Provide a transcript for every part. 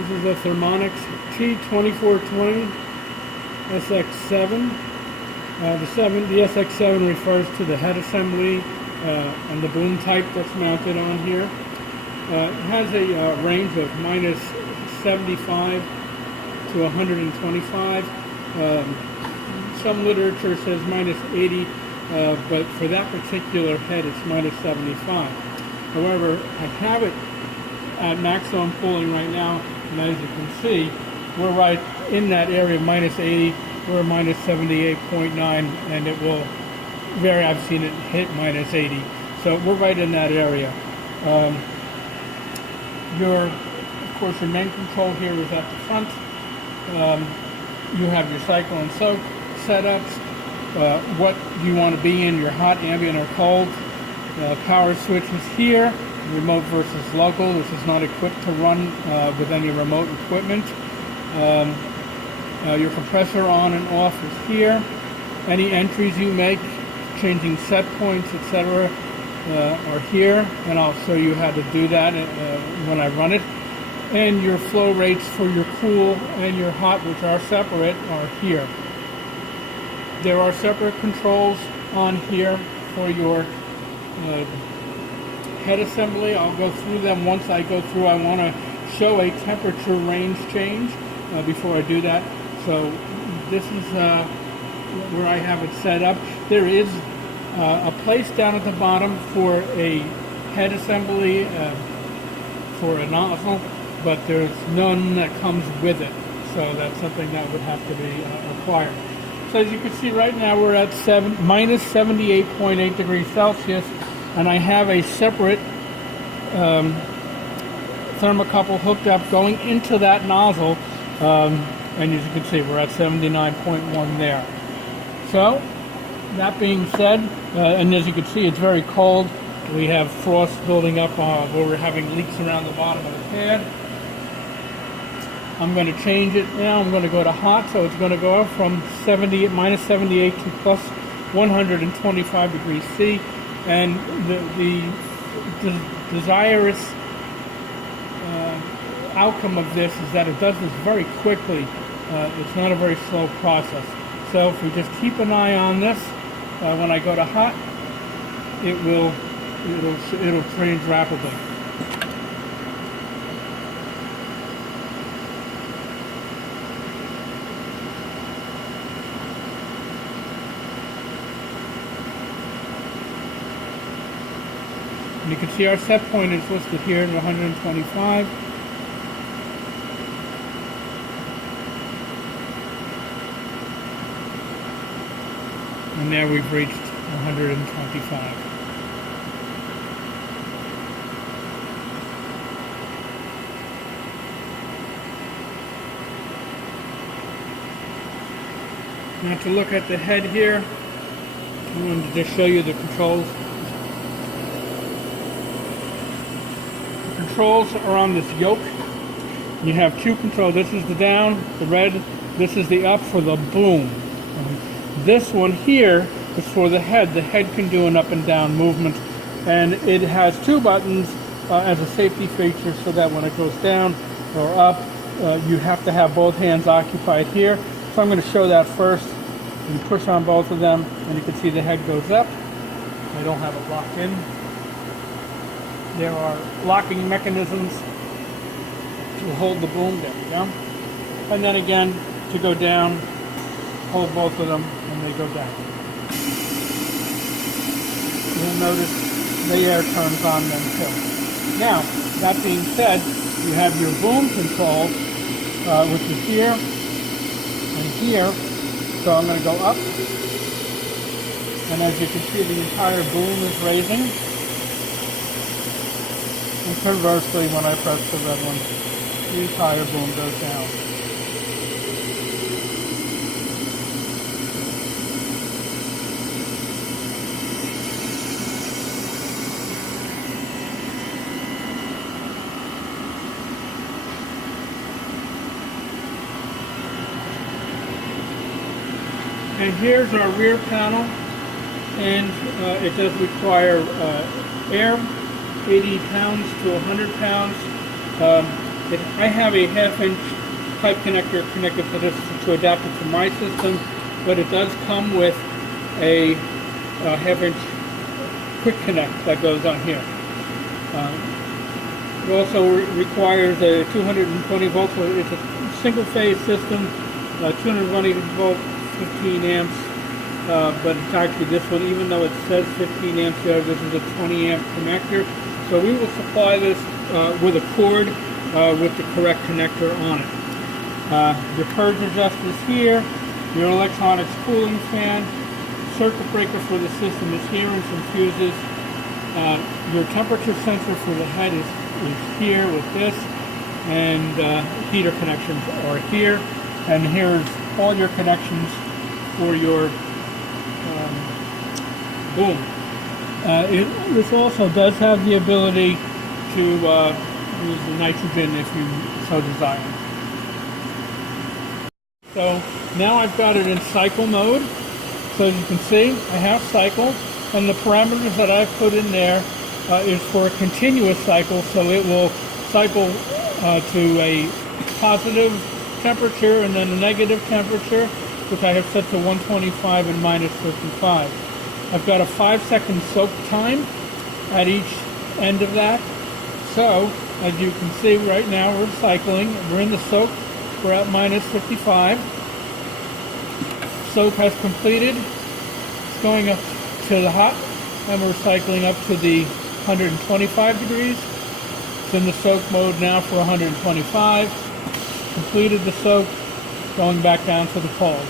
This is a Thermonics T2420SX7. The SX7 refers to the head assembly and the boom type that's mounted on here. It has a range of minus 75 to 125. Some literature says minus 80, but for that particular head it's minus 75. However, I have it at maximum cooling right now, and as you can see, we're right in that area of minus 80. We're minus 78.9, and it will vary. I've seen it hit minus 80, so we're right in that area. Of course, your main control here is at the front. You have your cycle and soak setups. What you want to be in, your hot, ambient, or cold. Power switches here. Remote versus local. This is not equipped to run with any remote equipment. Your compressor on and off is here. Any entries you make, changing set points, etc., are here, and I'll show you how to do that when I run it. And your flow rates for your cool and your hot, which are separate, are here. There are separate controls on here for your head assembly. I'll go through them. Once I go through, I want to show a temperature range change before I do that. So this is where I have it set up. There is a place down at the bottom for a head assembly for a nozzle, but there's none that comes with it. So that's something that would have to be acquired. So as you can see right now, we're at minus 78.8 degrees Celsius, and I have a separate thermocouple hooked up going into that nozzle, and as you can see, we're at 79.1 there. So that being said, and as you can see, it's very cold. We have frost building up where we're having leaks around the bottom of the pad. I'm going to change it now. I'm going to go to hot, so it's going to go up from minus 78 to plus 125 degrees C. And the desirous outcome of this is that it does this very quickly. It's not a very slow process. So if we just keep an eye on this, when I go to hot, it'll change rapidly. And you can see our set point is listed here at 125. And there we've reached 125. Now to look at the head here, I wanted to just show you the controls. The controls are on this yoke. You have two controls. This is the down, the red. This is the up for the boom. This one here is for the head. The head can do an up and down movement, and it has two buttons as a safety feature, so that when it goes down or up, you have to have both hands occupied here. So I'm going to show that first. You push on both of them, and you can see the head goes up. I don't have it locked in. There are locking mechanisms to hold the boom. There we go. And then again, to go down, hold both of them, and they go down. You'll notice the air turns on them too. Now, that being said, you have your boom control, which is here and here. So I'm going to go up, and as you can see, the entire boom is raising. And conversely, when I press the red one, the entire boom goes down. And here's our rear panel, and it does require air, 80 pounds to 100 pounds. I have a 1/2-inch pipe connector connected to this to adapt it to my system, but it does come with a 1/2-inch quick connect that goes on here. It also requires a 220 volts. It's a single phase system, 220 volt, 15 amps. But it's actually this one, even though it says 15 amps there, this is a 20 amp connector. So we will supply this with a cord with the correct connector on it. Your purge adjuster is here, your electronics cooling fan, circuit breaker for the system is here and some fuses. Your temperature sensor for the head is here with this, and heater connections are here. And here's all your connections for your boom. This also does have the ability to use the nitrogen if you so desire. So now I've got it in cycle mode. So as you can see, I have cycle, and the parameters that I've put in there is for a continuous cycle, so it will cycle to a positive temperature and then a negative temperature, which I have set to 125 and -55. I've got a 5-second soak time at each end of that. So, as you can see right now, we're cycling. We're in the soak. We're at -55. Soak has completed. It's going up to the hot, and we're cycling up to the 125 degrees. It's in the soak mode now for 125. Completed the soak, going back down to the cold.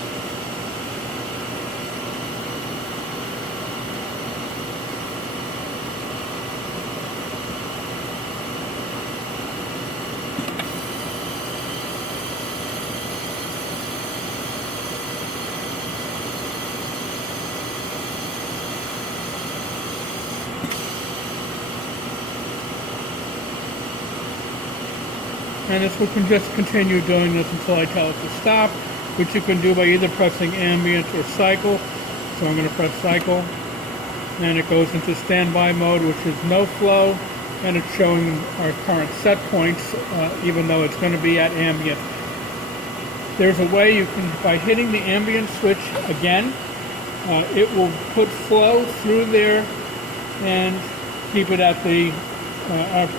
And this we can just continue doing this until I tell it to stop, which you can do by either pressing ambient or cycle. So I'm going to press cycle, and it goes into standby mode, which is no flow, and it's showing our current set points, even though it's going to be at ambient. There's a way you can, by hitting the ambient switch again, it will put flow through there and keep it at the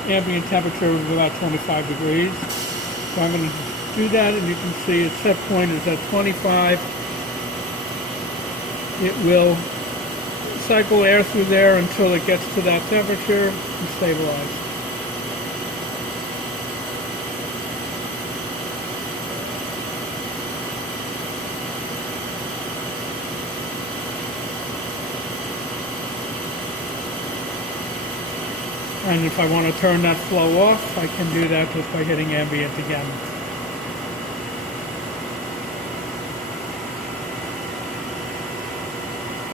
ambient temperature of about 25 degrees. So I'm going to do that, and you can see its set point is at 25. It will cycle air through there until it gets to that temperature and stabilize. And if I want to turn that flow off, I can do that just by hitting ambient again.